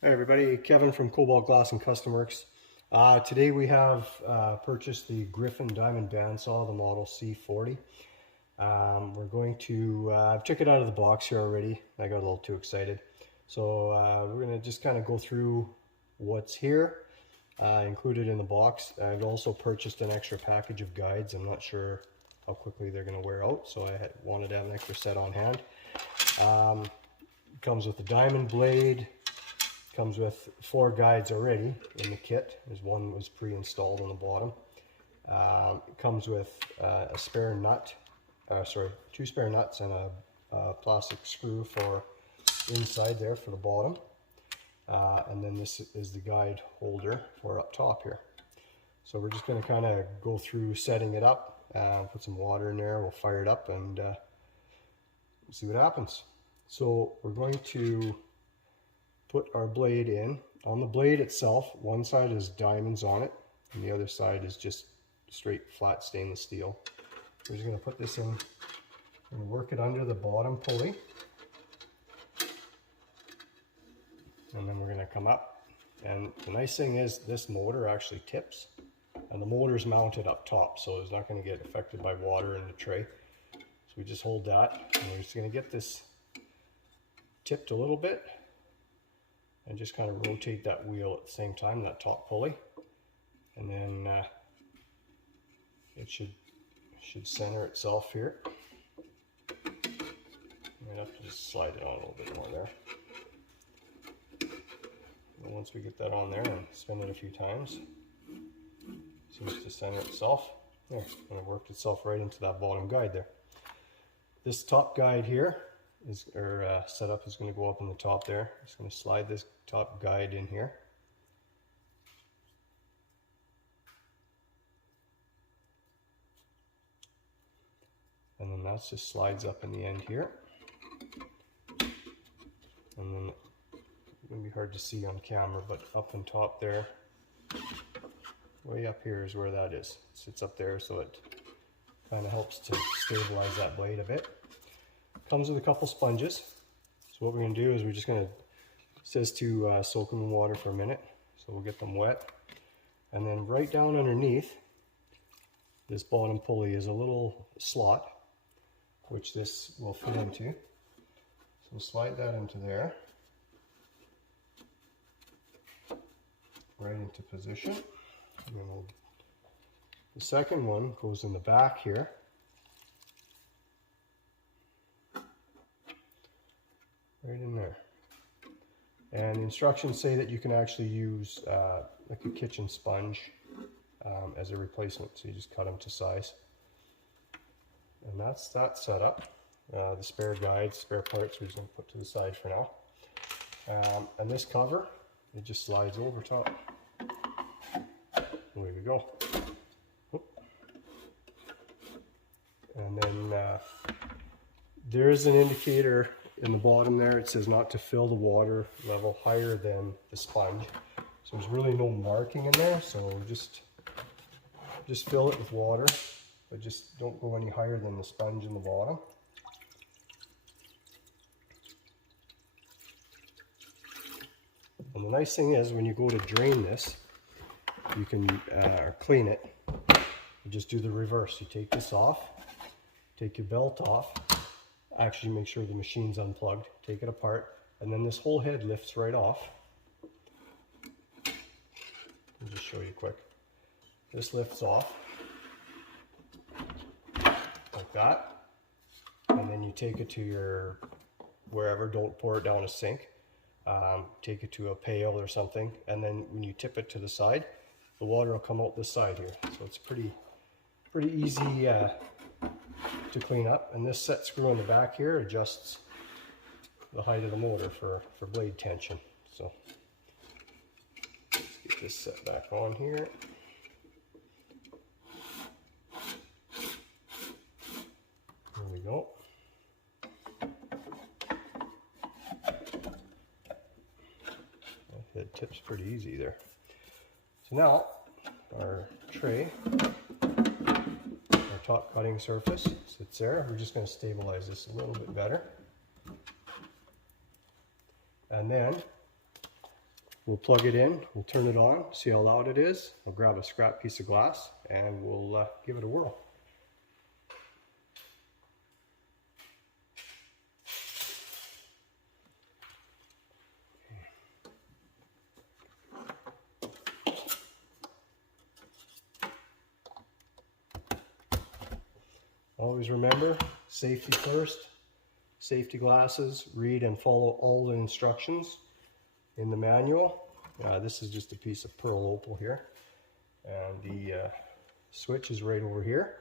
Hi everybody, Kevin from Cobalt Glass and Custom Works. Today we have purchased the Gryphon Diamond Bandsaw, the model C40. We're going to, I've took it out of the box here already. I got a little too excited. So we're going to just kind of go through what's here, included in the box. I've also purchased an extra package of guides. I'm not sure how quickly they're going to wear out, so I wanted to have an extra set on hand. It comes with a diamond blade. Comes with 4 guides already in the kit. There's one was pre-installed on the bottom. It comes with a spare nut, 2 spare nuts and a plastic screw for inside there for the bottom. And then this is the guide holder for up top here. So we're just going to kind of go through setting it up, put some water in there, we'll fire it up and see what happens. So we're going to put our blade in. On the blade itself, one side is diamonds on it, and the other side is just straight flat stainless steel. We're just going to put this in and work it under the bottom pulley. And then we're going to come up. And the nice thing is this motor actually tips, and the motor's mounted up top, so it's not going to get affected by water in the tray. So we just hold that, and we're just going to get this tipped a little bit, and just kind of rotate that wheel at the same time, that top pulley, and then it should center itself here. Might have to just slide it on a little bit more there. And once we get that on there and spin it a few times, it seems to center itself. There, and it worked itself right into that bottom guide there. This top guide here setup is going to go up on the top there. Just going to slide this top guide in here. And then that just slides up in the end here. And then it's going to be hard to see on camera, but up on top there, way up here is where that is. It sits up there, so it kind of helps to stabilize that blade a bit. Comes with a couple sponges. So what we're going to do is we're just going to, it says to soak them in water for a minute. So we'll get them wet. And then right down underneath this bottom pulley is a little slot, which this will fit into. So we'll slide that into there. Right into position. And then the second one goes in the back here. Right in there. And the instructions say that you can actually use like a kitchen sponge as a replacement, so you just cut them to size. And that's that setup. The spare guides, spare parts, we're just going to put to the side for now. And this cover, it just slides over top. There we go. And then there is an indicator in the bottom there. It says not to fill the water level higher than the sponge. So there's really no marking in there, so just fill it with water, but just don't go any higher than the sponge in the bottom. And the nice thing is when you go to drain this, you can or clean it, you just do the reverse. You take this off, take your belt off, actually make sure the machine's unplugged, take it apart, and then this whole head lifts right off. I'll just show you quick. This lifts off like that, and then you take it to your wherever. Don't pour it down a sink. Take it to a pail or something, and then when you tip it to the side, the water will come out this side here. So it's pretty easy to clean up. And this set screw on the back here adjusts the height of the motor for blade tension. So let's get this set back on here. There we go. It tips pretty easy there. So now our tray, our top cutting surface sits there. We're just going to stabilize this a little bit better. And then we'll plug it in, we'll turn it on, see how loud it is. I'll grab a scrap piece of glass and we'll give it a whirl. Always remember, safety first, safety glasses, read and follow all the instructions in the manual. This is just a piece of pearl opal here, and the switch is right over here.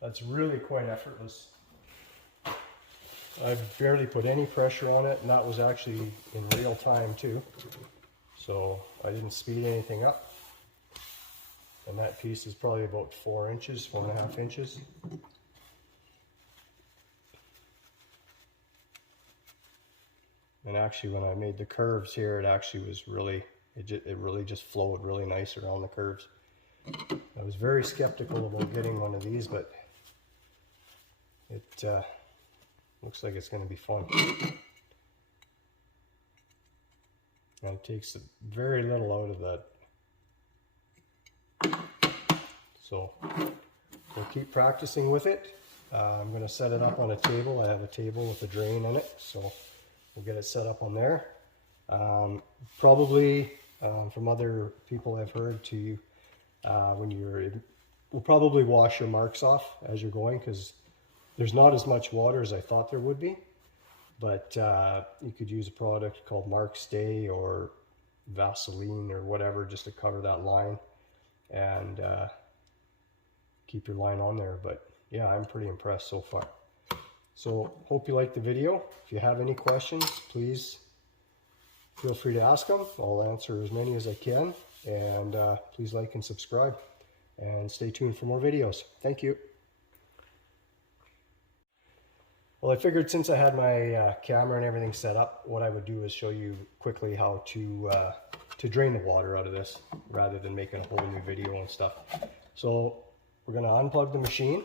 That's really quite effortless. I barely put any pressure on it, and that was actually in real time too. So I didn't speed anything up. And that piece is probably about 4 inches, 4.5 inches. And actually when I made the curves here, it actually was really, it really just flowed really nice around the curves. I was very skeptical about getting one of these, but it looks like it's going to be fun. And it takes very little out of that. So we'll keep practicing with it. I'm going to set it up on a table. I have a table with a drain in it, so we'll get it set up on there. Probably from other people I've heard to we'll probably wash your marks off as you're going, because there's not as much water as I thought there would be, but you could use a product called Mark Stay or Vaseline or whatever just to cover that line and keep your line on there. But yeah, I'm pretty impressed so far. So hope you liked the video. If you have any questions, please feel free to ask them. I'll answer as many as I can, and please like and subscribe and stay tuned for more videos. Thank you. Well, I figured since I had my camera and everything set up, what I would do is show you quickly how to drain the water out of this rather than making a whole new video and stuff. So we're going to unplug the machine,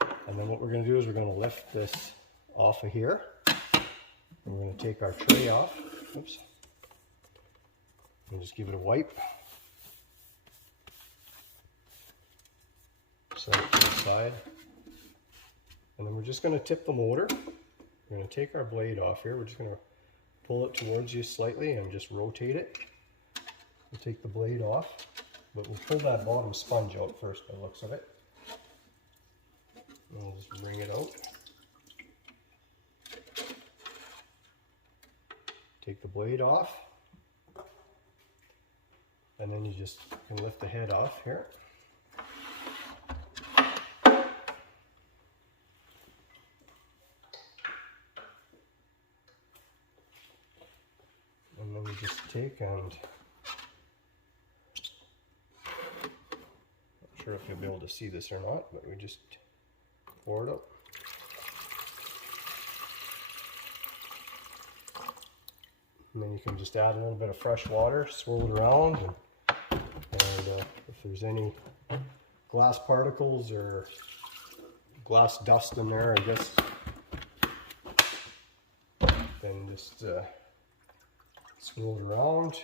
and then what we're going to do is we're going to lift this off of here. We're going to take our tray off. Oops. And just give it a wipe. Set it to the side. And then we're just going to tip the motor. We're going to take our blade off here. We're just going to pull it towards you slightly and just rotate it. We'll take the blade off, but we'll pull that bottom sponge out first by the looks of it. And we'll just bring it out. Take the blade off. And then you just can lift the head off here. And then we just take and, not sure if you'll be able to see this or not, but we just pour it out. And then you can just add a little bit of fresh water, swirl it around, and if there's any glass particles or glass dust in there, I guess, then just swirl it around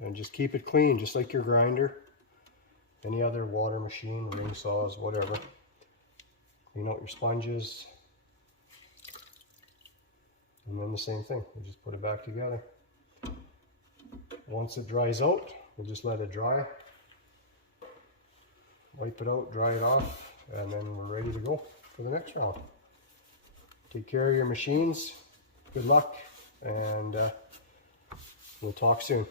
and just keep it clean, just like your grinder, any other water machine, ring saws, whatever. Clean out your sponges, and then the same thing, we just put it back together. Once it dries out, we'll just let it dry, wipe it out, dry it off, and then we're ready to go for the next round. Take care of your machines, good luck, and we'll talk soon.